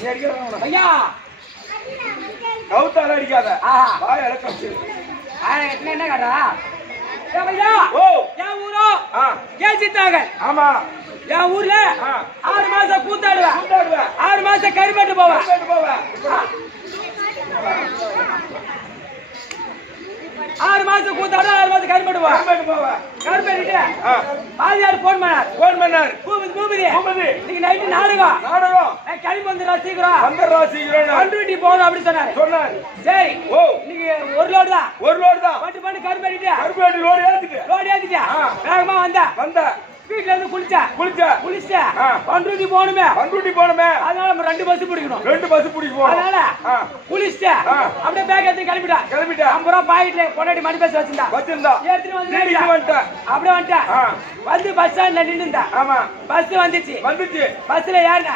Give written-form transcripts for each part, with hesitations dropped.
ஐயா கவுத்தால அடிக்காத வாய் இலக்கம் என்ன கடா ஓ என் ஊரோ கேசித்தாங்க ஆமா என் ஊர்ல 6 மாசம் கூத்தாடுவேன் 6 மாசம் கருமட்டு போவேன் 6 மாசம் கூத்தாடு 6 மாசம் கருமட்டு போவேன் கருமட்டு பாதியார் போன் பண்ணார் பூபதி இன்னைக்கு நைட்டு நாடகம் கிளம்பி வந்துடுறா சீக்கிரம் கண்டுபிடி போகணும் அப்படின்னு சொன்னாரு சரி இன்னைக்கு ஒரு லோடு தான் பட்டு கருமட்டு லோடு ஏத்திட்டா வேகமா வந்தா வீட்டுல இருந்து குளிச்சா பண்ருட்டி போகணுமே அதனால நம்ம 2 பஸ் பிடிக்கணும் அதனால குளிச்சா அப்படியே பேக் எடுத்து கிளம்பிட்டா 50 ரூபாய் பாக்கெட்ல பொண்டாட்டி மணி பேச வச்சிருந்தா எடுத்துட்டு வந்து அப்படியே வந்துட்டா வந்து பஸ் ஸ்டாண்ட்ல நின்னுட்டா பஸ் வந்துச்சு பஸ்ல ஏறின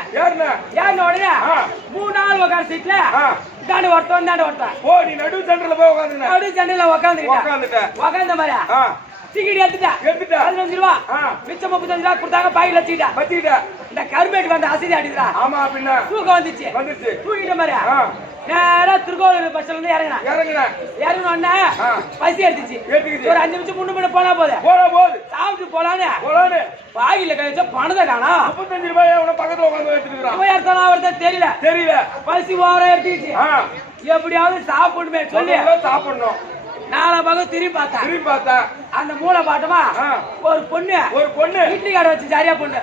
உடனே 3 நாள் உட்கார சீட்ல தாண்டி ஒருத்தன் ஓ நீ நடு சென்டர்ல போய் உட்காந்த மாதிரி டிக்கெட் எடுத்துட்டா 15 ரூபா மிச்சம் 35 ரூபா கொடுத்தாங்க பாக்கெட்ல வச்சுக்கிட்டா இந்த கருமேட்டுக்கு வந்து அசதி ஆடிடுறா ஆமா பின்ன தூக்கம் வந்துச்சு தூக்கிட்ட மாதிரி நேரா திருக்கோவில் பஸ்ல இருந்து இறங்கின பசி எடுத்துச்சு ஒரு 5 நிமிஷம் முன்ன போனா போதும் சாப்பிட்டு போலான்னு பாகில கழிச்சா பணத்தை காணா 35 ரூபாய் பக்கத்துல உட்காந்து எடுத்துக்கிறான் அவர்தான் தெரியல பசி ஓவரா எடுத்துக்கிச்சு எப்படியாவது சாப்பிடணும் நாலா பக்கம் திரும்பி பார்த்தா அந்த மூளை பாட்டமா ஒரு பொண்ணு இட்லி கடை வச்சு ஜாரியா பொண்ணு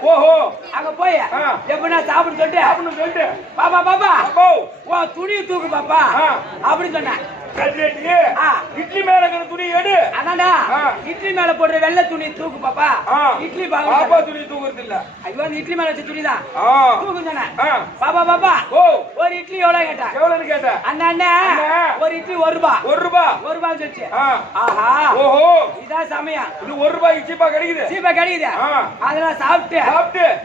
அங்க போய் எப்படின்னா சாப்பிட்டு சொல்லிட்டு பாப்பா ஓ துணி தூக்கு பாப்பா அப்படின்னு சொன்னேன் இட்லி மேல துணி எடு அதான்டா இட்லி மேல போடுற வெள்ளை துணி தூக்கு பாப்பா இட்லி பாப்பா துணி தூக்குறது இல்ல ஐயோ இட்லி மேல வச்ச துணி தான் தூக்கு சொன்னேன் பாப்பா ஒரு இட்லி எவ்வளவுன்னு கேட்ட அந்த அண்ணன் ஒரு இட்லி 1 ரூபாய் சொல்லிச்சு ஆஹா இதான் சமயம் இது 1 ரூபாய்க்கு சீப்பா கிடைக்குது அதெல்லாம் சாப்பிட்டு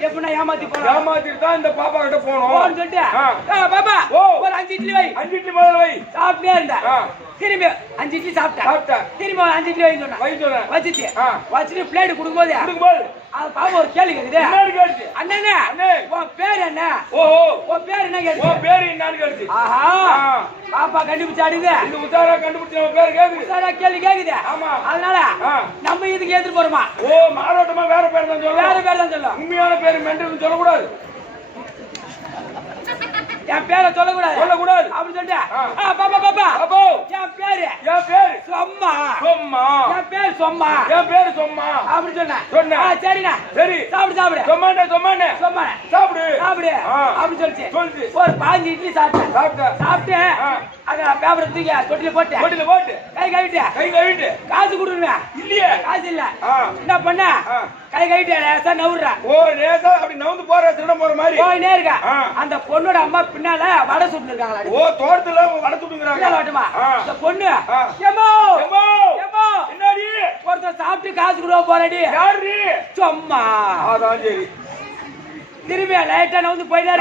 எப்படின்னா ஏமாத்திட்டு தான் இந்த பாப்பா கிட்ட போனோம் சொல்லிட்டு பாப்பா ஒரு 5 இட்லி வை முதல்ல வை சாப்பிட்டே இருந்தேன் திரும்பி 5 இட்லி சாப்பிட்டேன் திரும்பி 5 இட்லி வச்சுட்டு பிளேட் கொடுக்கும்போது அது பாப்பா ஒரு கேள்வி கேக்குது அண்ணே உன் பேர் என்ன உன் பேர் என்ன கேக்குது ஆஹா பாப்பா கண்டுபிடிச்சாடுது இது உசாரா கண்டுபிடிச்ச பேர் கேக்குது உசாரா கேள்வி கேக்குது அதனால நம்ம இதுக்கு எதிர்த்து போறோமா மாரோட்டமா வேற பேர் தான் சொல்லும் உண்மையான பேர் மென்டல் சொல்லக்கூடாது என் பேரை சொல்லக்கூடாது அப்படின்னு சொல்லிட்டு பாப்பா என் பேரு சொம்மா என் பேர் சொம்மா அப்படின்னு சொன்னேன் சரிண்ணா சரி சாப்பிடு சொம்மானே சாப்பிடு அப்படின்னு சொல்லிச்சு ஒரு 15 இட்லி சாப்பிட்டு அத பேப்பரை தூக்கி தொட்டில போட்டு கை கழுவிட்டு காசு கொடுக்கணும் இல்லையே காசு இல்ல என்ன பண்ண கை கழுவிட்டு லேசா நவுறா அப்படி நவுந்து போற திருட போற மாதிரி போயினே இருக்கா அந்த பொண்ணோட அம்மா பின்னால வடை சுட்டு இருக்காங்களா தோட்டத்துல வடை சுட்டுங்கிறாங்க அந்த பொண்ணு என்னடி ஒருத்தர் சாப்பிட்டு காசு கொடுக்க போறடி யாரு சும்மா அதான் சரி திரும்பி லைட்டா நவுந்து போயிட்டே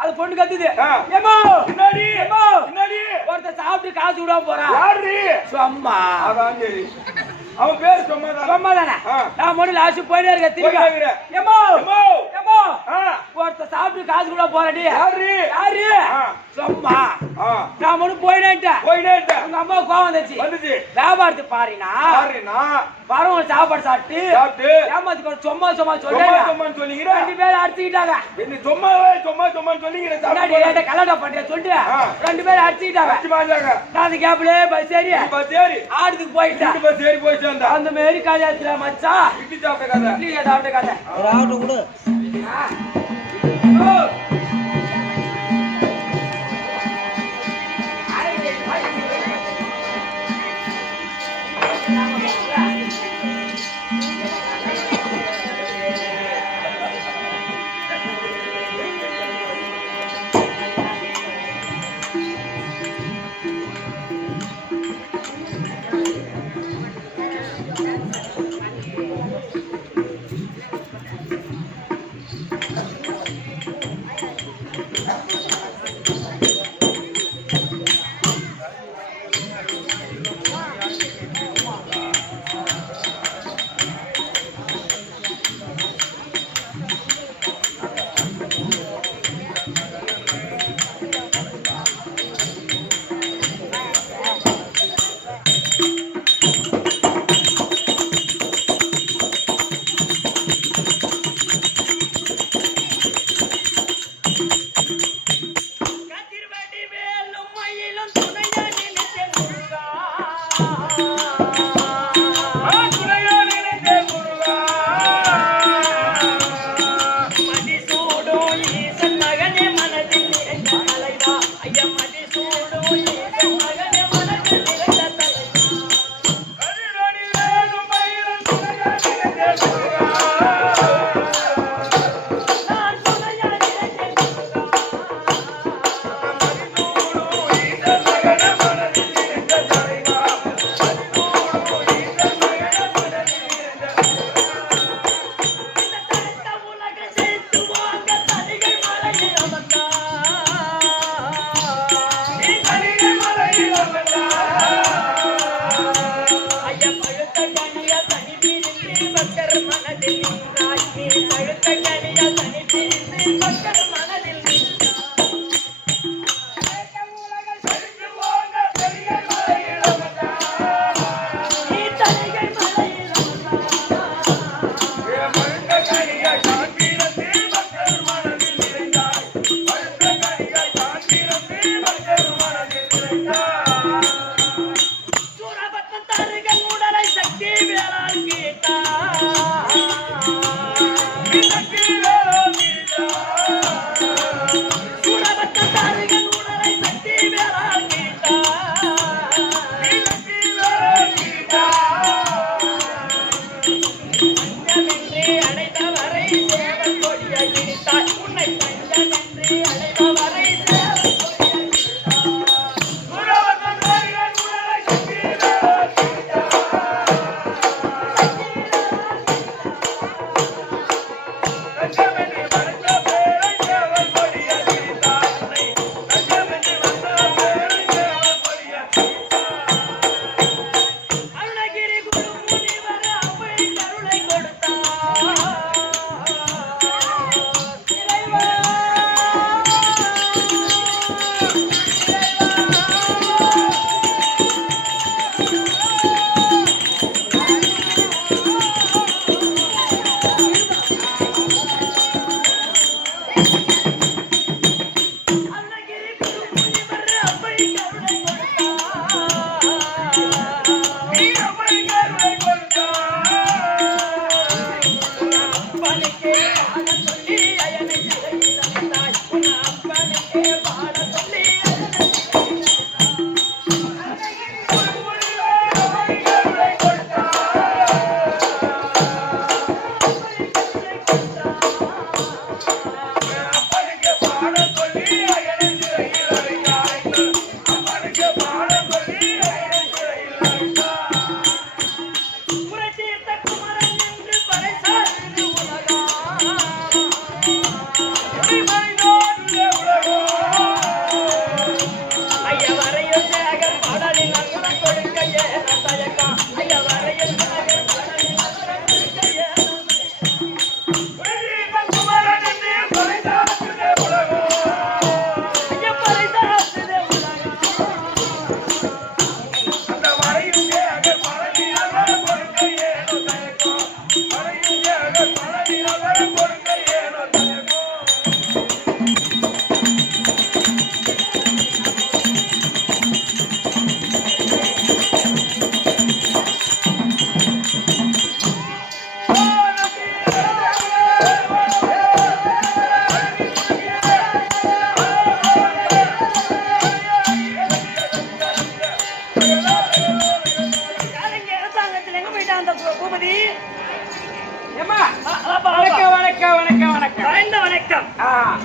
அது பொண்ணு கத்துது ஒருத்தர் சாப்பிட்டு காசு விட போறான் யாரு சும்மா அதான் சரி அவன் பேர் சும்மா தானே நான் மொழி லாஸ்ட் போயிட்டே இருக்க திரும்பி ஒருத்தர் சாப்பிட்டு காசு கூட போறடி யாரு சும்மா நான் மொழி போயிட்டேன் உங்க அம்மா கோவம் வந்துச்சு வியாபாரத்து பாருனா வரவங்க சாப்பாடு சாப்பிட்டு ஏமாத்தி சும்மா சொல்லிக்கிற 2 பேரும் அடிச்சுக்கிட்டாங்க கல்யாணம் பண்ற சொல்லிட்டு 2 பேரும் அடிச்சுக்கிட்டாங்க நான் கேப்ல பஸ் ஏறி ஆடுதுக்கு போயிட்டேன் அந்த மாதிரி கல்யாணத்துல மச்சா இட்லி சாப்பிட்ட கதை கூட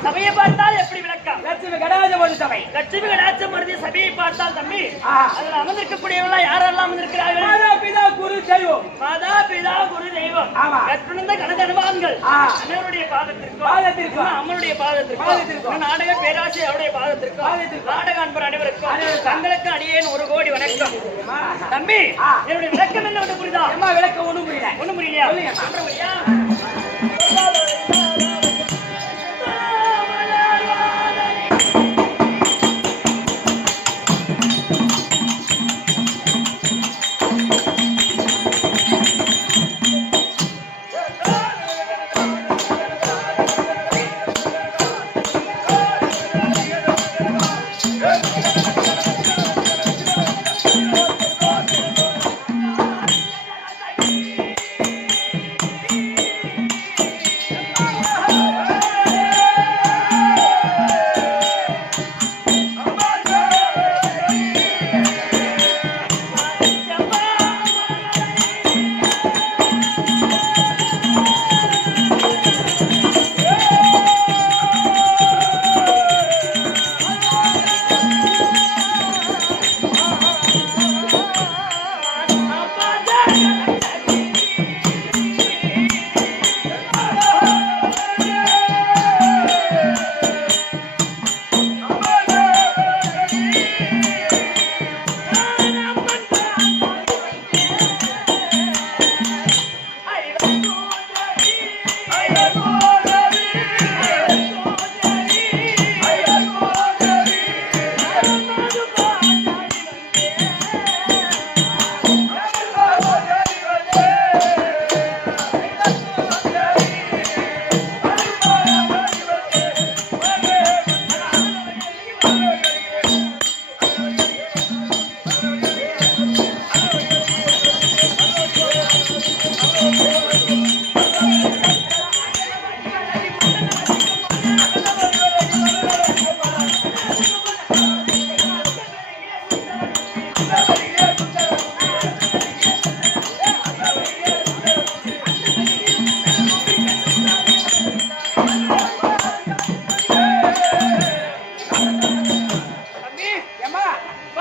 சபையை பார்த்தால் எப்படி விளக்கம்? லட்சுமி கடாஜமருதி சபை. லட்சுமி கடாஜமருதி சபையை பார்த்தால் தம்பி, ஆ. அதில் அமர்ந்திருக்கக்கூடியவர்கள் யாரெல்லாம் அமர்ந்திருக்கிறார்கள்? மாதா பிதா குரு தெய்வம். மாதா பிதா குரு தெய்வம். ஆமா. கற்றுணர்ந்த கனதனுமான்கள் ஆ. அனைவருடைய பாதத்திற்கும் பாதத்திற்கும். அம்மனுடைய பாதத்திற்கும் பாதத்திற்கும். நாடக பேராசி அவருடைய பாதத்திற்கும் பாதத்திற்கும். நாடக அன்பர் அனைவருக்கும் அனைவருக்கும். தங்களுக்கு அடியேன் 1 கோடி வணக்கம். ஆ. தம்பி, ஆ. என்னுடைய விளக்கம் என்ன ஒன்று புரியுதா? அம்மா விளக்க ஒண்ணும் புரியல. ஒண்ணும் புரியலையா? சொல்லுங்க. சொல்றேன்.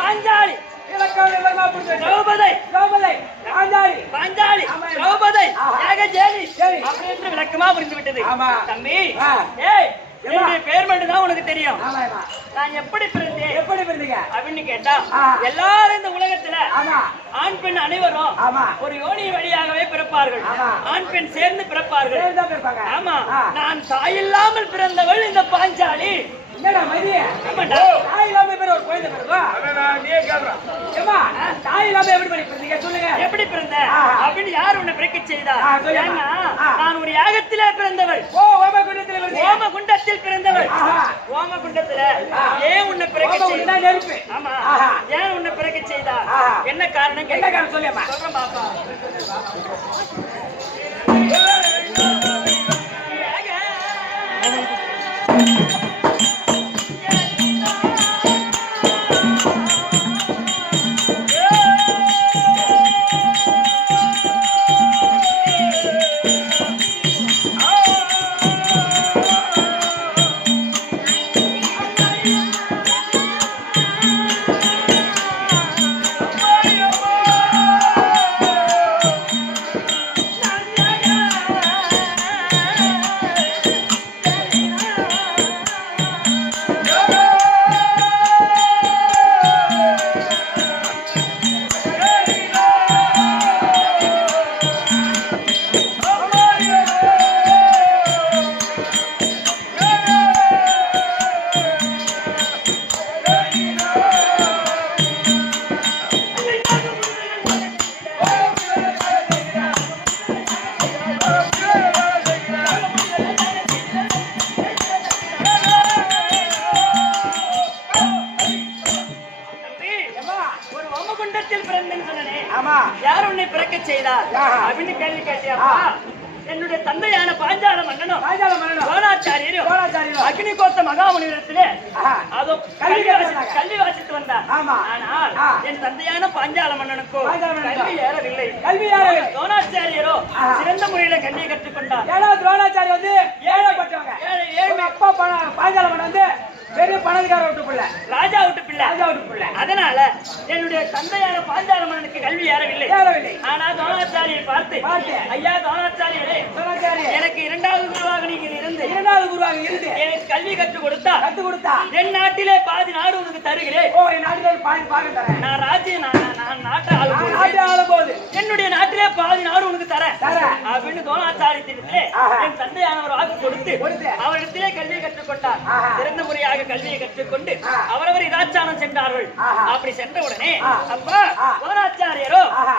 பாஞ்சாலி இலக்கம் இல்லமா புரிஞ்சு திரௌபதி திரௌபதி பாஞ்சாலி பாஞ்சாலி ஆமா. திரௌபதி ஆஹா. ஏகஜேலி சரி. அப்படி என்று விளக்கமா புரிந்து விட்டது ஆமா. தம்பி ஆ. ஏய் ஏம்மா? என்னுடைய பேர் மட்டும் தான் உனக்கு தெரியும் ஆமாமா நான் எப்படி பிறந்தேன் எப்படி பிறந்தீங்க அப்படின்னு கேட்டா ஆ. எல்லாரும் இந்த உலகத்துல ஆமா ஆண் பெண் அனைவரும் ஆமா ஒரு யோனி வழியாகவே பிறப்பார்கள் ஆமா. ஆண் பெண் சேர்ந்து பிறப்பார்கள் சேர்ந்தா இருப்பாங்க ஆமா ஆ. நான் தாயில்லாமல் பிறந்தவள் இந்த பாஞ்சாலி என்னடா மதிய ஆமாண்டா. தாய் இல்லாம பேர் ஒரு குழந்தை பிறந்தா நான் நீயே கேக்குறேன். ஏமா தாய் இல்லாம எப்படி பண்ணி பிறந்தீங்க சொல்லுங்க எப்படி பிறந்த ஆ. அப்படின்னு யார் உன்னை பிறக்க செய்தா ஆ, சொல்லுங்க. ஏன்னா ஆ. நான் ஒரு யாகத்திலே பிறந்தவள் ஓ ஓம குண்டத்துல பிறந்தீங்க ஓமகுண்டத்தில் பிறந்தவள் ஆஹா. ஓமகுண்டத்துல ஆ. ஏன் உன்னை பிறக்க ஓம செய்தா குண்டா நெருப்பு ஆமா ஆஹா. ஏன் உன்னை பிறக்க செய்தா ஆஹா. என்ன காரணம் என்ன கேட்க காரணம் சொல்லுமா சொல்றேன் பாப்பா தம்பி, ஏமா ஒரு ஓமகுண்டத்தில் பிறந்தேன்னு சொன்னனே ஆமா யார் உன்னை பிறக்க செய்தா ஆஹா. அப்படின்னு கேள்வி கேட்டியாப்பா என்னுடைய தந்தையான பாஞ்சால மன்னனும் பாஞ்சால மன்னனும் துரோணாச்சாரியரும் துரோணாச்சாரியரும் அக்னி கோத்த மகாமுனிவரத்திலே ஆஹா. அதோ கல்வி கல்வி வாசித்து வந்தார் ஆமா. ஆனால் ஆ. என் தந்தையான பாஞ்சால மன்னனுக்கும் பாஞ்சால மன்னனுக்கும் கல்வி ஏறவில்லை கல்வி யாரு துரோணாச்சாரியரோ ஆஹா. சிறந்த முறையில கல்வியை கற்றுக்கொண்டார் ஏழா துரோணாச்சாரி வந்து ஏழைப்பட்டவங்க ஏழை உங்க அப்பா பாஞ்சால மன்னன் வந்து பெரிய பணக்கார விட்டு பிள்ளை ராஜா விட்டு பிள்ளை ராஜா விட்டு பிள்ளை அதனால என்னுடைய தந்தையான பாஞ்சால மன்னனுக்கு கல்வி ஏறவில்லை ஏறவில்லை ஆனா துரோணாச்சாரியை பார்த்து பார்த்து. ஐயா துரோணாச்சாரியரே துரோணாச்சாரி எனக்கு இரண்டாவது குருவாக நீங்கள் இருந்து இரண்டாவது குருவாக இருந்து எனக்கு கல்வி கற்றுக் கொடுத்தா கத்து கொடுத்தா என் நாட்டிலே பாதி நாடு உனக்கு தருகிறேன் ஓ என் நாட்டில் ஒரு பாதி பாகம் தரேன் நான் ராஜ்யம் நான் நாட்டை ஆளும் நான் போது நாட்டை ஆளும் போது என்னுடைய நாட்டிலே பாதி நாடு உனக்கு தரேன் தரேன். அப்படின்னு துரோணாச்சாரியத்திலே ஆஹா. என் தந்தையானவர் வாக்கு கொடுத்து கொடுத்து. அவரிடத்திலே கல்வியை கற்றுக்கொண்டார் ஆஹா. சிறந்த முறையாக கல்வியை கற்றுக்கொண்டு ஆ. அவரவர் இதாச்சாரம் சென்றார்கள் ஆஹா. அப்படி சென்ற உடனே ஆ. அப்பா ஆ. துரோணாச்சாரியரோ ஆஹா.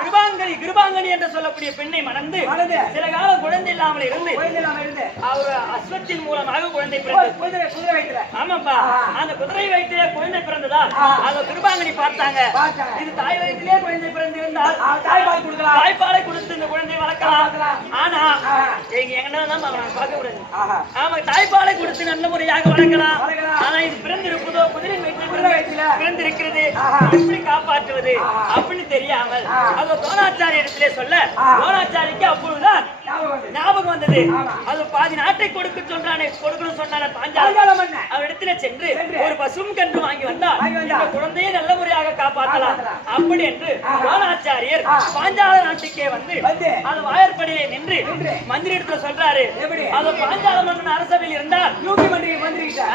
கிருபாங்கனி என்று சொல்லக்கூடிய பெண்ணை மணந்து மணந்து. சில காலம் குழந்தை இல்லாமல் இருந்து குழந்தை இல்லாம இருந்து அவர் அஸ்வத்தின் மூலமாக குழந்தை ஓ, பிறந்தது குதிரை வைக்கல ஆமாப்பா ஆஹா. அந்த குதிரை வயிற்றிலே குழந்தை பிறந்ததா ஆஹா. அந்த கிருபாங்கனி பார்த்தாங்க பார்த்தாங்க. இது தாய் வயிற்றிலே குழந்தை பிறந்திருந்தால் தாய்ப்பால் கொடுக்கலாம் தாய்ப்பாலை கொடுத்து இந்த குழந்தை வளர்க்கலாம் வளர்க்கலாம். ஆனா ஆஹா. எங்க எங்கன்னா தான் பார்க்க கூடாது ஆஹா. ஆமா தாய்ப்பாலை கொடுத்து நல்ல முறையாக வளர்க்கலாம் வளர்க்கலாம். ஆனா இது பிறந்திருப்பதோ குதிரை வயிற்றில் குதிரை வயிற்றில. பிறந்திருக்கிறது ஆஹா. எப்படி காப்பாற்றுவது ஆஹா. அப்படின்னு தெரியாமல் ஆஹா. அந்த துரோணாச்சாரிய இடத்திலே சொல்ல ஆஹா. துரோணாச்சாரிக்கு அப்பொழுதுதான் ஞாபகம் வந்து. ஞாபகம் வந்தது ஆமா. அது பாதி நாட்டை கொடுக்கணும் சொன்னானே பாஞ்சாலம் பாஞ்சால மன்னன் அவரிடத்துல சென்று சென்று. ஒரு பசும் கன்று வாங்கி வந்தால் வாங்கி வந்தார். இந்த குழந்தையை நல்ல முறையாக காப்பாற்றலாம் காப்பாற்றலாம். அப்படி என்று ஆஹா. துரோணாச்சாரியர் ஆ. பாஞ்சால நாட்டுக்கே வந்து வந்து. அது வாயற்படியிலே நின்று நின்று. மந்திரி இடத்துல சொல்றாரு எப்படி? அது பாஞ்சால மன்னன் அரசவையில் இருந்தால் யூபி மந்திரிக்கு வந்திருக்கிட்ட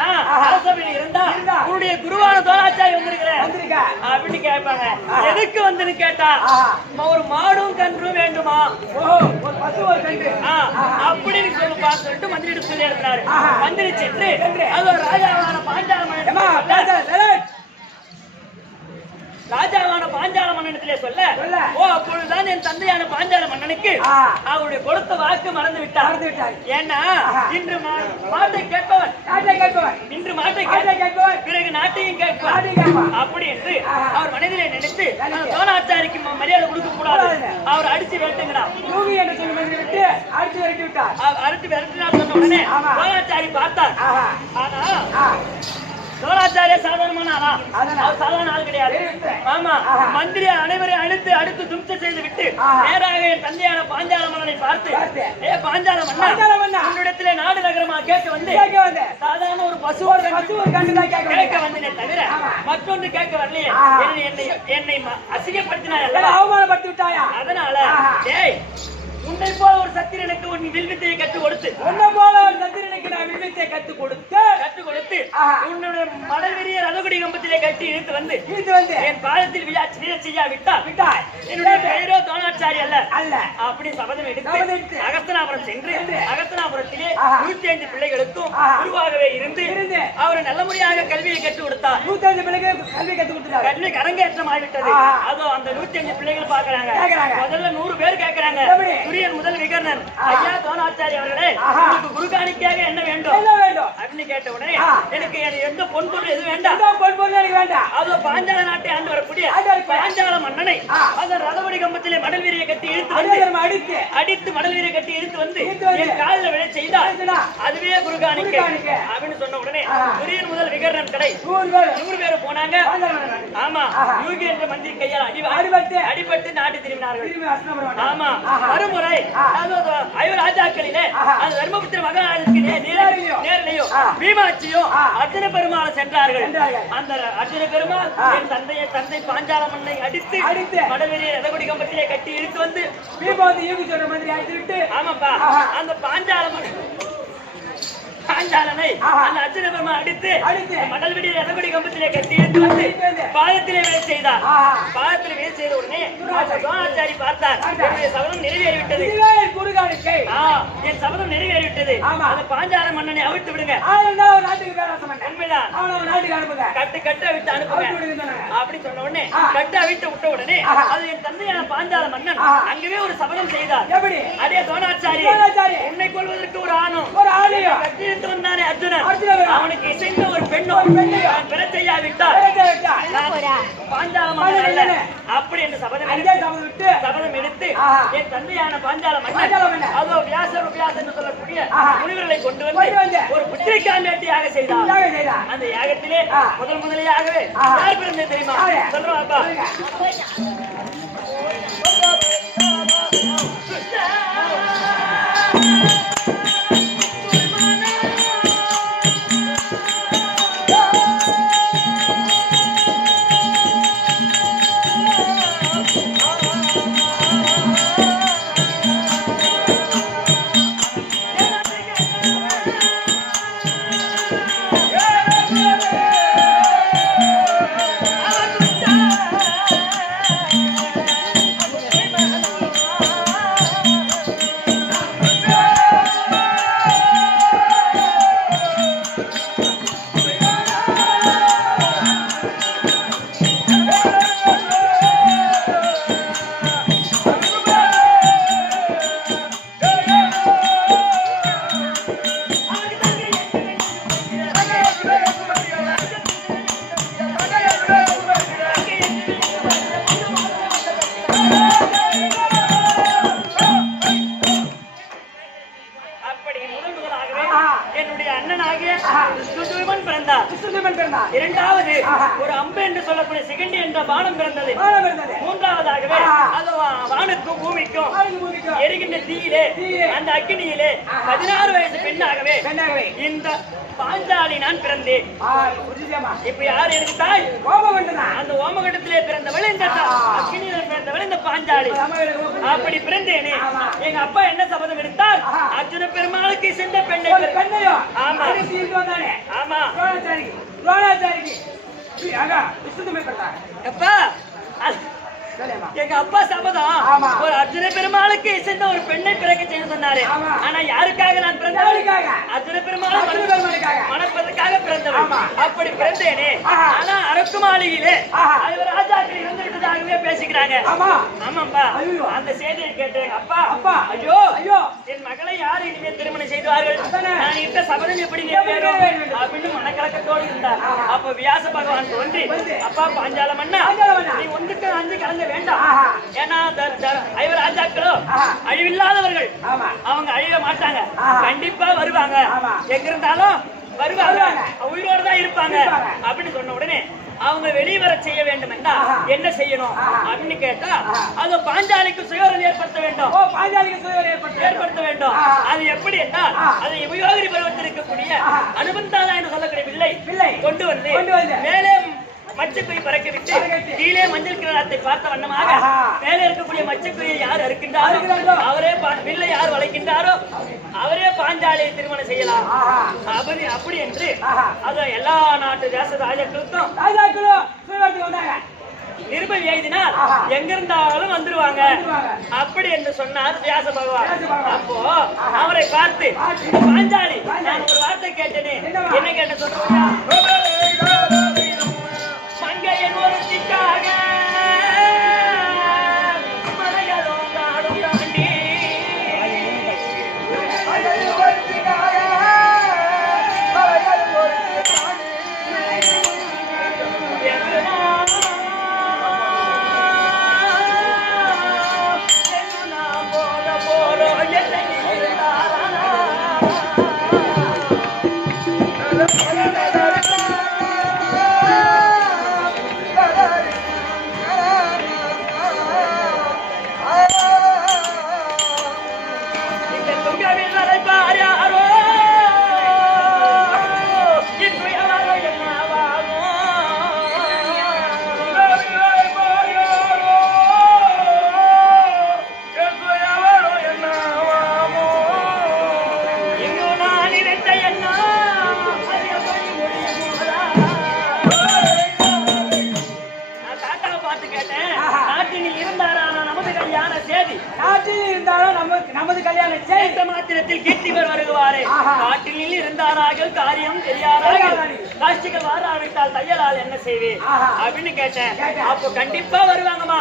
அரசவையில் இருந்தா இருந்தா. உன்னுடைய குருவான துரோணாச்சாரி வந்திருக்கிறேன் வந்திருக்க அப்படின்னு கேட்பாங்க ஆஹா. எதுக்கு வந்துன்னு கேட்டா ஆஹா. ஒரு மாடும் கன்றும் வேண்டுமா ஓஹோ ஒரு பசு ஒரு கண்டு அப்படின்னு சொல்லிட்டு மந்திரி சொல்லி இருக்கிறாரு ஆஹா. மந்திரி சென்று சென்று. அது ஒரு ராஜாவான பாஞ்சால ஏமா மன்னன் ராஜாவான பாஞ்சால மன்னனத்திலே சொல்ல சொல்ல. ஓ அப்பொழுதுதான் என் தந்தையான பாஞ்சால மன்னனுக்கு ஆ. அவருடைய கொடுத்த வாக்கு மறந்து விட்டார் மறந்து விட்டார். ஏன்னா ஆஹா. இன்று மாட்டை கேட்பவன் நாட்டை கேட்பவன் இன்று மாட்டை நாட்டை கேட்பவன் பிறகு நாட்டையும் கேட்பவன் நாட்டையும் கேட்பான். அப்படி என்று ஆஹா. அவர் மனதிலே நினைத்து நினைத்து. துரோணாச்சாரிக்கு மரியாதை கொடுக்க கூடாது கூடாது. அவர் அடிச்சு விரட்டுங்கிறான் யூபி என்று சொல்லி மந்திரி விட்டு அடிச்சு விரட்டி விட்டார் அறுத்து விரட்டினார் சொன்ன உடனே ஆமா. துரோணாச்சாரி பார்த்தார் ஆஹா. ஆனா ஆ. துரோணாச்சாரிய சாதாரணமான ஆளா அதானே. அவர் சாதாரண ஆள் கிடையாது தெரியுது. ஆமா ஆஹா. மந்திரி அனைவரையும் அடுத்து தும்ச செய்து விட்டு ஆஹா. நேராக என் தந்தையான பாஞ்சால மன்னனை பார்த்து பார்த்து. ஏ பாஞ்சால பாஞ்சால மன்னா. மன்னா உன்னிடத்திலே நாடு நகரமா கேட்க வந்து கேட்க வந்த சாதாரண ஒரு பசுவோட பசு ஒரு கண்டுதான் கேட்க கேட்க வந்த வந்தனே தவிர ஆமா. மற்றொன்று கேட்க வரலையே ஆஹா. என்னை அசிங்கப்படுத்தினாய் அவமானப்படுத்தி விட்டாயா அதனால ஆஹா. ஏய் உன்னை போல ஒரு சத்திரனுக்கு உன் வில்வித்தையை கற்றுக் கொடுத்து உன்ன போல ஒரு சந்திரனுக்கு நான் வில்வித்தை கத்துக் கொடுத்து ஆஹா. உன்னுடைய மடல்வெறிய ரதகுடி கம்பத்திலே கட்டி இழுத்து வந்து இது வந்து என் பாதத்தில் செய்யா விட்டால் விட்டாய் என்னுடைய பெயரோ தோணாச்சாரி அல்ல அல்ல அப்படி சபதம் சபதம் எடுத்து எடுத்து அகஸ்தனாபுரம் சென்று அகஸ்தனாபுரத்திலே ஆஹா. 105 பிள்ளைகளுக்கும் ஆஹா. குருவாகவே இருந்து இருந்து அவர் நல்ல முறையாக கல்வியை கற்றுக் கொடுத்தார் 105 பிள்ளைக்கு கல்வி கத்துக் கொடுத்துட்டாரு கல்வி அரங்கேற்றம் ஆகிவிட்டது ஆஹா. அதோ அந்த 105 பிள்ளைகள் பாக்குறாங்க கேக்குறாங்க. முதல்ல 100 பேர் கேட்கறாங்க எப்படி? துரியன் முதல் விகர்ணன் ஆஹா. ஐயா தோணாச்சாரி அவர்களே ஆஹா. உங்களுக்கு குரு காணிக்கையாக என்ன வேண்டும் என்ன வேண்டும் அப்படின்னு கேட்ட உடனே ஆ. எனக்கு எந்த பொன் பொருள் எதுவும் வேண்டாம் இதான் பொன் பொருள் எனக்கு வேண்டாம் அதோ பாஞ்சால நாட்டை ஆண்டு வரக்கூடிய ஆண்டு வரக்கூடிய பாஞ்சால மன்னனை ஆ. அந்த ரதவடி கம்பத்திலே மடல் வீரியை கட்டி இழுத்து வந்து அடியே நம்ம அடித்து மடல் வீரியை கட்டி இழுத்து வந்து இழுத்து வந்து என் காலில் விழ செய்தால் விழச்செய்தா. அதுவே குரு காணிக்கை காணிக்கை. அப்படின்னு சொன்ன உடனே ஆ. துரியன் முதல் விகர்ணன் கடை 100 பேர் 100 பேர் போனாங்க ஆமா ஆஹா. யூகி என்ற மந்திரி கையால் அடிபட்டு நாட்டு திரும்பினார்கள் திரும்பி அஸ்தமரம் வேண்டாம். ஆமா ஆஹா. மறுமுறை ஆ. அதாவது ஐவர் ராஜாக்களிலே ஆஹா. அந்த தர்மபுத்திர மகாராஜுக்கு நேரிலையோ ஆ. பீமாட்சியும் ஆ. அர்ஜுன பெருமாள் சென்றார்கள் சென்றார்கள். அந்த அர்ஜுன பெருமாள் ஆ. என் தந்தை பாஞ்சால மண்ணை அடித்து அடித்து. மடவெளியை ரதகுடி கம்பத்திலே கட்டி இழுத்து வந்து பீமா வந்து யூகி சொல்ற மாதிரி ஆயிட்டு விட்டு ஆமாப்பா ஆஹா. அந்த பாஞ்சாலனை ஆஹா. அந்த அர்ஜுன பெருமாள் அடித்து. மடல்வெடி ரதகுடி கம்பத்திலே கட்டி இழுத்து வந்து இழுத்து வந்து. பாதத்திலே வேலை செய்தார் ஆஹா. பாதத்திலே வேலை செய்த உடனே துரோணாச்சாரி பார்த்தார் பார்த்தார். என்னுடைய சபதம் நிறைவேறிவிட்டது இதுவே என் குரு காணிக்கை என் சபதம் நிறைவேறிவிட்டது ஆமா. அந்த பாஞ்சால மன்னனை அவிழ்த்து விடுங்க ஆனா ஒரு நாட்டுக்கு பேராசம் பண்ணேன் உண்மைதான் அவனை ஒரு நாட்டுக்கு அனுப்புங்க கட்ட விட்டு அவுத்து அனுப்புங்க விடுங்க சொன்னாங்க. அப்படி சொன்ன உடனே ஆ. கட்ட அவிழ்த்து விட்ட உடனே ஆஹா. அது என் தந்தையான பாஞ்சால மன்னன் ஆஹா. அங்கவே ஒரு சபதம் செய்தார் எப்படி அதே துரோணாச்சாரி துரோணாச்சாரி. உன்னை கொள்வதற்கு ஒரு ஆணும் ஒரு ஆலயம் கட்டி இழுத்து வந்தானே அர்ஜுனன் அர்ஜுனன் வேணும். அவனுக்கு இசைந்த ஒரு பெண்ணும் ஒரு பெண்ணையும். நான் பெற செய்யாவிட்டால் பாஞ்சால மன்னன் அல்ல அப்படி என்று சபதம் அங்கே எடுத்து சபதம் விட்டு சபதம் எடுத்து ஆஹா. என் தந்தையான பாஞ்சால பாஞ்சால மன்னன் மன்னன். அதோ வியாசர் என்று சொல்லக்கூடிய ஆஹா. முனிவர்களை கொண்டு கொண்டு வந்து வந்து ஒரு புத்திரிக்காண்டி யாக செய்தார் தியாகம் செய்தான். அந்த யாகத்திலே ஆ. முதலியாகவே ஆஹா. யார் பிறந்தது தெரியுமா யாரு? சொல்றோம் அப்பா சொல்லுங்க. அப்படி முதலாகவே ஆஹா. என்னுடைய அண்ணனாகிய ஆஹா. சுதுமன் பிறந்தார் கிருஷ்ணதேவன் பிறந்தார். இரண்டாவது ஆஹா. ஒரு அம்பு என்று சொல்லக்கூடிய சிகண்டி என்ற பானம் பிறந்தது வானம் இருந்தது. மூன்றாவதாகவே ஆஹா. அது வானுக்கும் பூமிக்கும் வானுக்கு பூமிக்கும் எரிகின்ற தீயிலே தீயிலே. அந்த அக்கினியிலே ஆஹா. 16 வயசு பெண்ணாகவே பெண்ணாகவே. இந்த பாஞ்சாலி நான் பிறந்தேன் புரிஞ்சுதேம்மா. இப்ப யார் எனக்கு தாய் கோபம் கொண்டுதான். அந்த ஓமகட்டத்திலே பிறந்தவள் இந்த ஆஹா. அக்கினியில பிறந்தவள் இந்த பாஞ்சாலி தமிழக கோபம். அப்படி பிறந்தேனே ஆமா. எங்க அப்பா என்ன சபதம் எடுத்தார் ஆஹா. அர்ஜுன பெருமாளுக்கு சென்ற பெண்ணை ஒரு பெண்ணையோ ஆமா. அடித்து இழுத்து வந்தானே. ஆமா துரோணாச்சாரிக்கு. துரோணாச்சாரிக்கு. ஆகா, கிருஷ்ணதேவன் பிறந்தார். அப்பா அது- சொல்லுமா. எங்க அப்பா சபதம் ஆமா. ஒரு அர்ஜுன பெருமாளுக்கு இசைந்த ஒரு பெண்ணை பிறக்க செய்ய சொன்னாரு ஆமா. ஆனா யாருக்காக நான் பிறந்தேன் யாருக்காக? அர்ஜுன அர்ஜுன பெருமாள் பெருமாளுக்காக. மணப்பதற்காக பிறந்தவன் ஆமா. அப்படி பிறந்தேனே ஆஹா. ஆனா அரக்கு மாளிகையிலே ஆஹா. ஐவர் ராஜாக்கள் இருந்து விட்டதாகவே பேசிக்கிறாங்க ஆமா. ஆமாப்பா ஐயோ. அந்த செய்தியை கேட்டு எங்க அப்பா அப்பா. ஐயோ ஐயோ. என் மகளை யார் இனிமேல் திருமணம் செய்வார்கள் அதானே. நான் இட்ட சபதம் எப்படி எப்படி நிறைவேறும் நிறைவேறும்? அப்படின்னு மனக்கலக்கத்தோடு இருந்தார் ஆஹா. அப்ப வியாச பகவான் தோன்றி வந்து. அப்பா பாஞ்சால மன்னா பாஞ்சால மன்னா. நீ ஒன்றுக்கு அஞ்சு கலங்க வேண்டாம் ஆஹா. ஏன்னா ஐவர் ராஜாக்களோ ஆஹா. அழிவில்லாதவர்கள் ஆமா. அவங்க அழிய மாட்டாங்க ஆஹா. கண்டிப்பா வருவாங்க ஆமா. எங்க இருந்தாலும் வருவாங்க வருவாங்க. உயிரோட தான் இருப்பாங்க இருப்பாங்க. அப்படின்னு சொன்ன உடனே அவங்க வெளிவர செய்ய வேண்டும் என்றா என்ன செய்யணும் அப்படின்னு கேட்டா அது பாஞ்சாலிக்கு சுயவரம் ஏற்படுத்த வேண்டும். பாஞ்சாலிக்கு சுயவரம் ஏற்படுத்த வேண்டும். அது எப்படி என்றால் அதை யுவயோகினி பருவத்தில் இருக்கக்கூடிய அனுபந்தாதா என்று சொல்லக்கூடிய பிள்ளை கொண்டு வந்து மேலே மச்சக்குயை பறக்க விட்டு கீழே மஞ்சள் கிரகத்தை பார்த்த வண்ணமாக மேலே இருக்கக்கூடிய மச்சக்குயை யார் அறுக்கின்றாரோ அவரே பிள்ளை யார் வளைக்கின்றாரோ அவரே பாஞ்சாலியை திருமணம் செய்யலாம். அப்படி என்று அது எல்லா நாட்டு தேச ராஜாக்களுக்கும் நிருபம் எழுதினால் எங்கிருந்தாலும் வந்துருவாங்க அப்படி என்று சொன்னார் வியாச பகவான். அப்போ அவரை பார்த்து பாஞ்சாலி நான் ஒரு வார்த்தை கேட்டேனே என்ன கேட்ட சொல்றா மங்கையன் ஒரு திக்காக மலைகளோ நாடும் தாண்டி நமது கல்யாண செய்த மாத்திரத்தில் கீர்த்திவர் வருவாரே காட்டில் இருந்தாராக காரியம் தெரியாராக காட்சிகள் வாராவிட்டால் தையலால் என்ன செய்வேன் அப்படின்னு கேட்டேன். அப்போ கண்டிப்பா வருவாங்கம்மா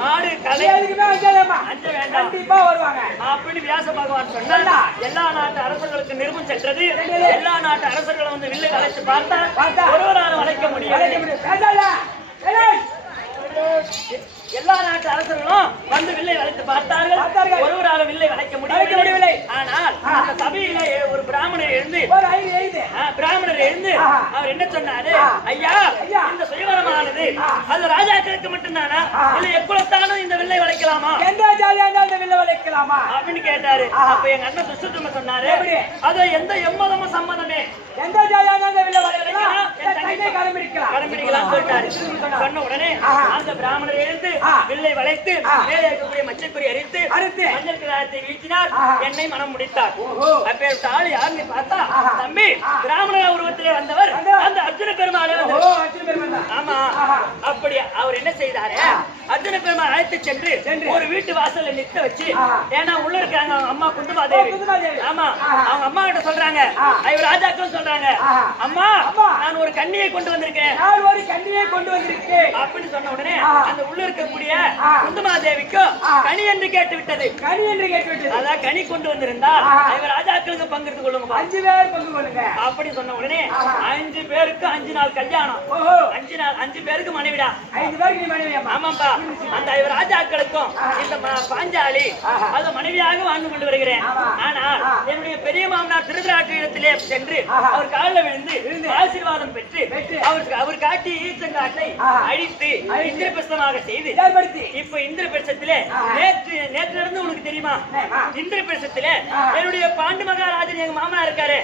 மாடு கலை அஞ்ச வேண்டாம் கண்டிப்பா வருவாங்க அப்படின்னு வியாச பகவான் சொன்னா எல்லா நாட்டு அரசர்களுக்கு நிருபம் சென்றது. எல்லா நாட்டு அரசர்களும் வந்து வில்லை வளைச்சு பார்த்தா ஒருவரால் வளைக்க முடியும். எல்லா நாட்டு அரசர்களும் வந்து வில்லை வளைத்து பார்த்தார்கள். ஒருவரால் வில்லை வளைக்க முடியவில்லை. ஆனால் அந்த சபையில ஒரு பிராமணர் எழுந்து அவர் என்ன சொன்னாரு, ஐயா இந்த சுயவரமானது அது ராஜாக்களுக்கு மட்டும்தானா இல்ல எக்குலத்தானும் இந்த வில்லை வளைக்கலாமா அப்படின்னு கேட்டாரு. அப்ப எங்க அண்ணன் துஷ்டும சொன்னாரு அது எந்த எம்மதமும் சம்மதமே சொன்ன உடனே அந்த பிராமணர் எழுந்து வில்லை வளைத்து மேலே இருக்கக்கூடிய மச்சக்குறி அரித்து மஞ்சள் கிராரத்தை வீழ்த்தினார். என்னை மனம் முடித்தார். அப்பேற்பட்ட ஆள் யாருன்னு பார்த்தா தம்பி பிராமண உருவத்திலே வந்தவர் அந்த அர்ஜுன பெருமாளே வந்தவர். ஆமா அப்படி அவர் என்ன செய்தாரு, அர்ஜுன பெருமாள் அழைத்து சென்று ஒரு வீட்டு வாசல்ல நிற்க வச்சு, ஏன்னா உள்ள இருக்காங்க அவங்க அம்மா குந்துமாதேவி. ஆமா அவங்க அம்மா கிட்ட சொல்றாங்க, இவர் ராஜாக்கள் சொல்றாங்க, அம்மா நான் ஒரு கன்னியை கொண்டு வந்திருக்கேன் அப்படின்னு சொன்ன உடனே அந்த உள்ள இருக்கக்கூடிய குந்துமாதேவிக்கும் கனி என்று கேட்டு விட்டது. அதான் கனி கொண்டு வந்திருந்தா இவர் ராஜாக்களுக்கு பங்கிட்டு கொள்ளுங்க 5 பேர் பங்கு கொள்ளுங்க அப்படி சொன்ன உடனே 5 பேருக்கு 5 நாள் கல்யாணம். 5 பேருக்கு மனைவிடா 5 பேருக்கு மனைவி. ஆமாப்பா அந்த இவர் ராஜாக்களுக்கும் இந்த பாஞ்சாலி அது மனைவியாக வாழ்ந்து கொண்டு வருகிறேன். ஆனால் என்னுடைய பெரிய மாமனார் திருதராட்டிரத்திலே சென்று அவர் காலில் விழுந்து ஆசீர்வாதம் பெற்று அவர் காட்டி ஈச்சங்காட்டை அழித்து இந்திரபிரஸ்தமாக செய்து இப்ப இந்திரபிரஸ்தத்திலே நேற்று நடந்து உனக்கு தெரியுமா, இந்திரபிரஸ்தத்திலே என்னுடைய பாண்டு மகாராஜன் எங்க மாமனா இருக்காரு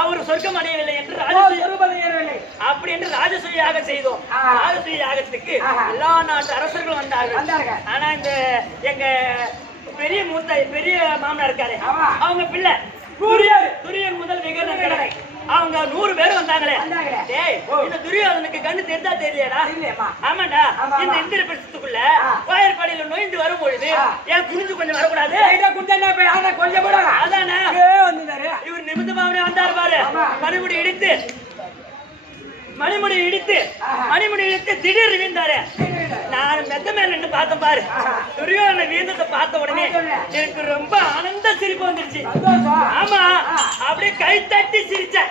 அவர் சொர்க்கம் அடையவில்லை என்று அப்படி என்று ராஜசூய யாகம் செய்தோம். ராஜசூய யாகத்துக்கு எல்லா நாட்டு அரசர்களும் வந்தார்கள். ஆனா இந்த எங்க பெரிய மாமனா இருக்காரு அவங்க பிள்ளை துரியன் முதல் விகரண அவங்க 100 பேர் வந்தாங்களே. இந்த துரியோதனுக்கு கண்ணு தெரிஞ்சா தெரியலடா. ஆமாண்டா இந்த இந்திர பிரசத்துக்குள்ள வாயற்பாடியில நோய்ந்து வரும் பொழுது ஏன் குனிஞ்சு கொஞ்சம் வரக்கூடாது, கொஞ்சம் கூட அதானே இவர் நிமித்தமாவே வந்தாரு பாரு. மணிமுடி இடித்து திடீர்னு வீழ்ந்தாரு. நான் மெத்த மேல நின்று பார்த்தேன் பாரு. துரியோதன வீழ்ந்ததை பார்த்த உடனே எனக்கு ரொம்ப ஆனந்த சிரிப்பு வந்துருச்சு. ஆமா அப்படியே கை தட்டி சிரிச்சேன்.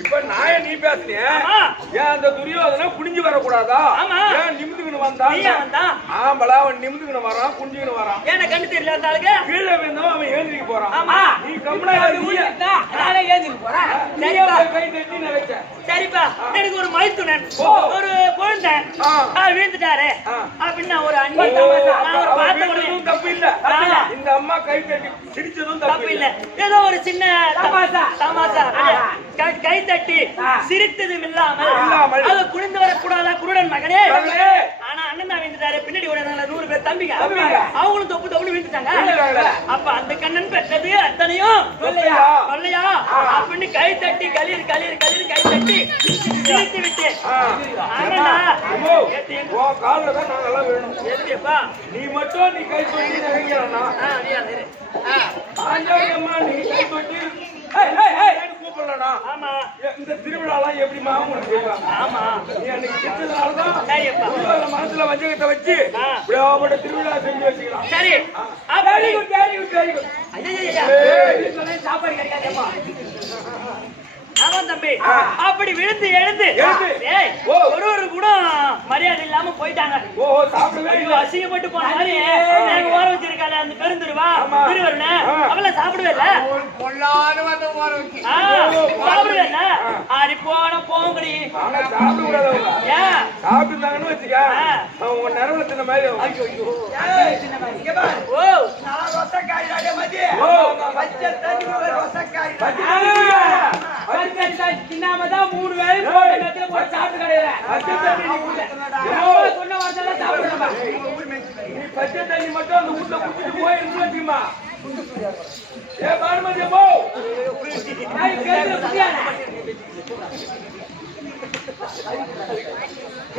இப்ப நாய நீ பேசுனிய ஆமா. ஏன் அந்த துரியோதனை குனிஞ்சு வரக்கூடாதா? ஆமா. ஏன் நிமிந்துக்கின்னு வந்தான்? நீ ஏன் வந்தான்? ஆம்பளா அவன் நிமிந்துக்கின்னு வரான், குனிஞ்சுக்கின்னு வரான். ஏன்னா கண்ணு தெரியல அந்த ஆளுக்கு? கீழே விழுந்தவன் அவன் எழுந்திரிக்க போறான். ஆமா. நீ கம்முனா ஊழிட்டா, நானே ஏந்திட்டு போறேன். சரிப்பா. கை தட்டி நான் வச்சேன். சரிப்பா, எனக்கு ஒரு மைத்துனன், ஒரு குழந்தை வீழ்ந்துட்டாரு அப்படின்னு நான் ஒரு அண்ணி நான் ஒரு பார்த்த உடனே வீழ்ந்ததும் தப்பு இல்ல. இந்த அம்மா கை தட்டி சிரிச்சதும் தப்பு இல்ல. ஏதோ ஒரு சின்ன தமாசா கை தட்டி சிரித்ததும் இல்லாமல் அது குனிந்து வரக்கூடாதா குருடன் மகனே? ஆனா அண்ணன் தான் வீழ்ந்துட்டாரு, பின்னாடி ஒரு 100 பேர் தம்பிங்க அவங்களும் தொப்பு தொப்பு வீழ்ந்துட்டாங்க. அப்ப அந்த கண்ணன் பெற்றது அத்தனையும் சொல்லையா அப்படின்னு கை தட்டி களீர் களீர் களீர் கை தட்டி சிரித்து விட்டு காலதான் நாங்கெல்லாம் வேணும். எப்படியப்பா நீ மட்டும் நீ கை தொட்டி நினைக்கிறா அம்மா நீ கை தொட்டி கூப்பிடலனா? ஆமா. இந்த திருவிழாலாம் எப்படிமா உங்களுக்கு செய்வாங்க? ஆமா. நீ அன்னைக்கு சிரிச்சதுனாலதான் சரியப்பா. மனசுல வஞ்சகத்தை வச்சு இப்படியாப்பட்ட திருவிழா செஞ்சு வச்சுக்கலாம். சரி. Very good very good very good. ஐயா சாப்பாடு கிடைக்காதேப்பா. ஆமா தம்பி, அப்படி விழுந்து எழுந்து ஒரு கூட மரியாதை இல்லாம போயிட்டாங்க. ஓஹோ, சாப்பிடவே ஐயோ, அசிங்கப்பட்டு போன மாதிரி நாங்க ஓர வச்சிருக்காரு அந்த பெருந்திருவா திருவருண அவெல்லாம் சாப்பிடவே இல்ல. சாப்பிடவே இல்ல. ஆடி போன போங்கடி சாப்பிட கூடாது. ஏன் சாப்பிட்டுருந்தாங்கன்னு வச்சுக்க உங்க நிறவுல தின்ன மாதிரி. தின்னாமதான் 3 வேளை போட்டு சாப்பிட்டு கிடையாது. சொன்ன வார்த்தையெல்லாம் சாப்பிடுமா? நீ பச்சை தண்ணி மட்டும் அந்த வீட்டுல குடிச்சிட்டு போயிருந்து வச்சுமா. ஏ பானுமதி போ.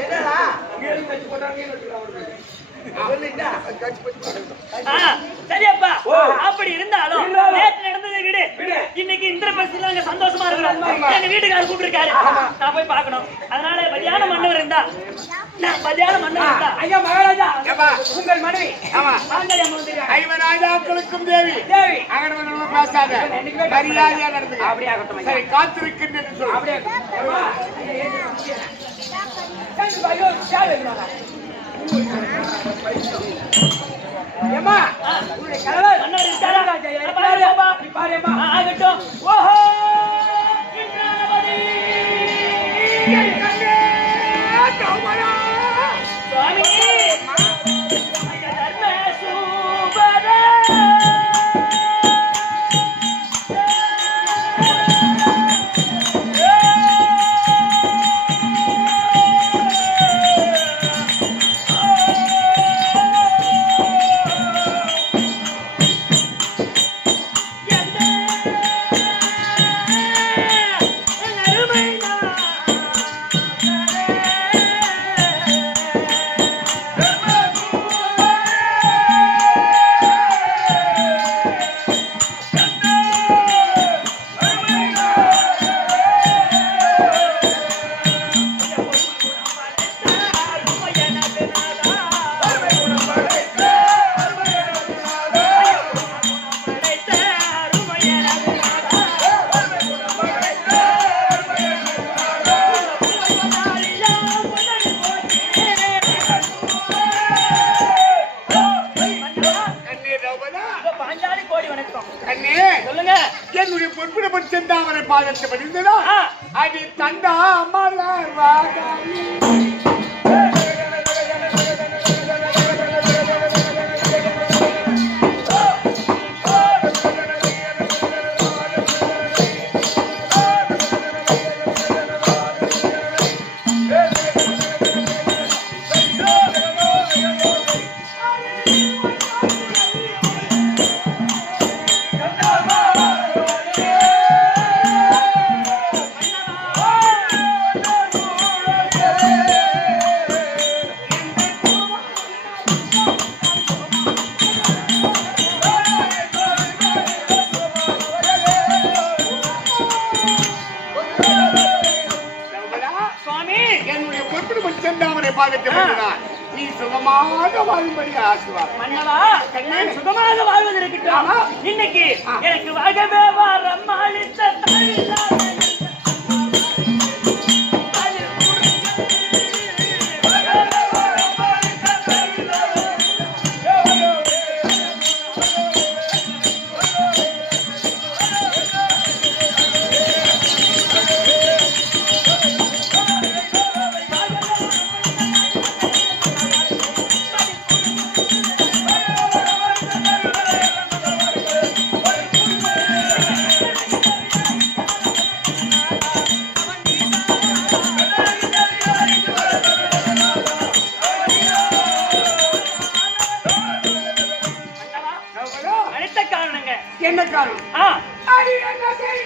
என்னடா சரியப்பா, அப்படி இருந்தாலும் நேற்று நடந்ததை விடு. இன்னைக்கு இந்திரபிரஸ்துல அங்க சந்தோஷமா இருக்கிறோம். எங்க வீட்டுக்காரர் கூப்பிட்டுருக்காரு, நான் போய் பார்க்கணும். அதனால மதியான மன்னவர் இருந்தா ஐயா மகாராஜா உங்கள் மனைவி ஐவராஜாக்களுக்கும் தேவி தேவி அகடவன் பேசாத மரியாதையா நடந்து அப்படியே ஆகட்டும். சரி, காத்திருக்கின்றேன் சொல்லு. அப்படியே ஐயோ ஏமா உன்னுடைய கணவர் மன்னர் இருக்காரா? பாருமா ஆகட்டும். ஓஹோ இந்திராவதி சுவாமி தர்ம சூபர என்னுடைய பொற்புடன் செந்தாமரை பாதத்தை படிந்ததா அது தந்தா அம்மா நீ சுகமாக வாழ்படி ஆசுவார் மன்னவா. சுகமாக வாழ்வதற்கு இன்னைக்கு எனக்கு வாகவே வாரம் அளித்த விட்டாலும் ஆ, அது என்ன செய்து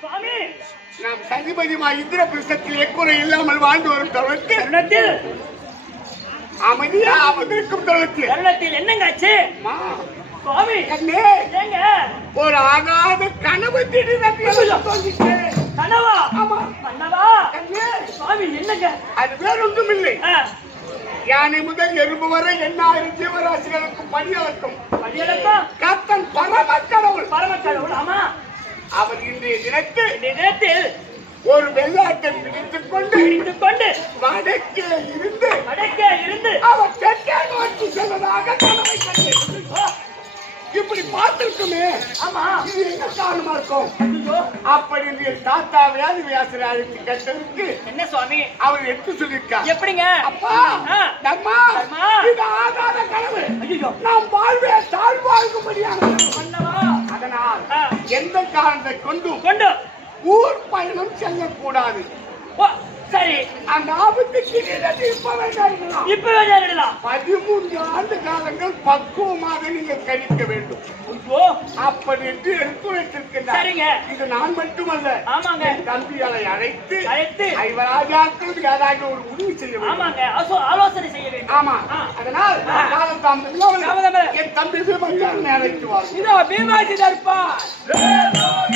சுவாமி, நாம் சதிபதிமா இந்திர பிரசத்தில் எக்குறை இல்லாமல் வாழ்ந்து வரும் தருணத்தில் தருணத்தில் அமைதியா அமர்ந்திருக்கும் தருணத்தில் தருணத்தில் என்னங்க ஆச்சு? அம்மா, சுவாமி, கண்ணே, ஏங்க ஒரு ஆகாத கனவு திடீரென்று தோன்றிச்சு. கனவா? ஆமா கனவா? கண்ணே, சுவாமி, என்னங்க? அது வேறொன்றும் இல்லை. ஆ, யானை முதல் எறும்பு வரை 8000 ஜீவராசிகளுக்கு பணியளக்கும் படியெடுப்பா, கர்த்தன் பரம கடவுள். பரமக்கடவுள். ஆமா, அவர் இன்றைய தினத்தில் இந்த நேரத்தில் ஒரு வெள்ளாட்டை பிடித்துக் கொண்டு பிடித்துக் கொண்டு வடக்கே இருந்து வடக்கே இருந்து அவர் தெற்கே நோக்கி செல்வதாக கனவை கண்டேன். ஓ, இப்படி பார்த்திருக்குமே, ஆமா, இது என்ன காரணமா இருக்கும்? ஐயோ, அப்படி என் தாத்தா வியாதி வியாசரை அழைத்து கேட்டதற்கு என்ன சுவாமி? அவர் எடுத்து சொல்லியிருக்கார். எப்படிங்க? அப்பா, ஆ. தர்மா, தர்மா. இது ஆகாத கனவு. ஐயோ, நாம் வாழ்வே தாழ்வாழ்கும்படியான கனவு. பண்ணவா? அதனால் ஆ, எந்த காரணத்தை கொண்டும் கொண்டு ஊர் பயணம் செல்லக்கூடாது. ஓ, சரி, அந்த ஆபத்துக்கு இப்ப வேண்டாம். இப்பவே நேரிடலாம். 13 ஆண்டு காலங்கள் பக்குவமாக நீங்கள் கணிக்க வேண்டும். ஐயோ, அப்படி என்று எடுத்துரைத்திருக்கின்றார். சரிங்க. இது நான் மட்டுமல்ல, ஆமாங்க, என் தம்பிகளை அழைத்து அழைத்து ஐவராஜாக்களுக்கு ஏதாவது ஒரு முடிவு செய்ய வேண்டும். ஆமாங்க, ஆலோசனை செய்ய வேண்டும். ஆமா, ஆ. அதனால் காலம் தாமதம் தாமதம். என் தம்பி பீமச்சாரனை அழைத்து வாருங்கள். இதோ பீமாஜி தர்பார்.